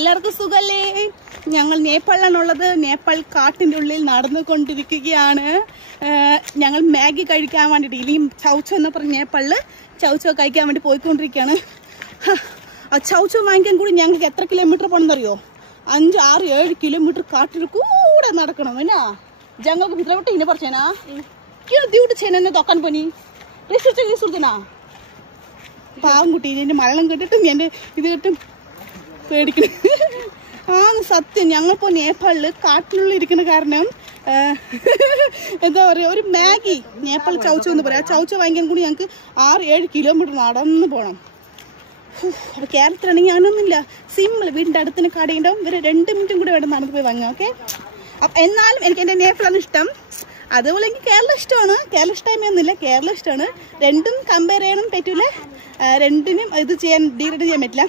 എല്ലാവർക്കും സുഖല്ലേ? ഞങ്ങൾ നേപ്പാളിലാണുള്ളത്. നേപ്പാൾ കാട്ടിൻ്റെ ഉള്ളിൽ നടന്നുകൊണ്ടിരിക്കുകയാണ്. ഞങ്ങൾ മാഗി കഴിക്കാൻ വേണ്ടിയിട്ട് ഇനിയും ചൗച്ചോ എന്ന് പറഞ്ഞ നേപ്പാളിൽ ചൗച്ചോ കഴിക്കാൻ വേണ്ടി പോയിക്കൊണ്ടിരിക്കുകയാണ്. ആ ചൗച്ചോ വാങ്ങിക്കാൻ കൂടി ഞങ്ങൾക്ക് എത്ര കിലോമീറ്റർ പോകണമെന്നറിയോ? 5, 6, 7 കിലോമീറ്റർ കാട്ടിൽ കൂടെ നടക്കണം. എന്നാ ജങ്ങൾക്ക് ഭിത്രപ്പെട്ട് ഇന്നെ പറഞ്ഞേനാ ദ്യൂട്ട് ചെയ്യുന്ന തൊക്കാൻ പോനി സുഹൃത്തിനാ പാവം കുട്ടി എൻ്റെ മലയാളം കേട്ടിട്ടും എൻ്റെ ഇത് കേട്ടും പേടിക്കണം. സത്യം ഞങ്ങളിപ്പോൾ നേപ്പാളിൽ കാട്ടിനുള്ളിൽ ഇരിക്കുന്ന കാരണം എന്താ പറയുക, ഒരു മാഗി നേപ്പാൾ ചൗച്ചോ എന്ന് പറയാം. ചൗച്ചോ വാങ്ങിക്കാൻ കൂടി ഞങ്ങൾക്ക് 6, 7 കിലോമീറ്റർ നടന്ന് പോകണം. അപ്പോൾ കേരളത്തിലാണെങ്കിൽ ഞാനൊന്നുമില്ല, സിമ്പിൾ വീടിൻ്റെ അടുത്തിന് കടയുണ്ടാവും. ഇവർ 2 മിനിറ്റും കൂടെ വേണം നടന്ന് പോയി വാങ്ങാം. ഓക്കെ, അപ്പം എന്നാലും എനിക്ക് എൻ്റെ നേപ്പാളാണ് ഇഷ്ടം. അതുപോലെ എനിക്ക് കേരളം ഇഷ്ടമാണ്. കേരളം ഇഷ്ടമായൊന്നുമില്ല, കേരളം ഇഷ്ടമാണ്. രണ്ടും കമ്പയർ ചെയ്യാനും പറ്റില്ല, രണ്ടിനും ഇത് ചെയ്യാൻ ഡീഗ്രേഡ് ചെയ്യാൻ പറ്റില്ല.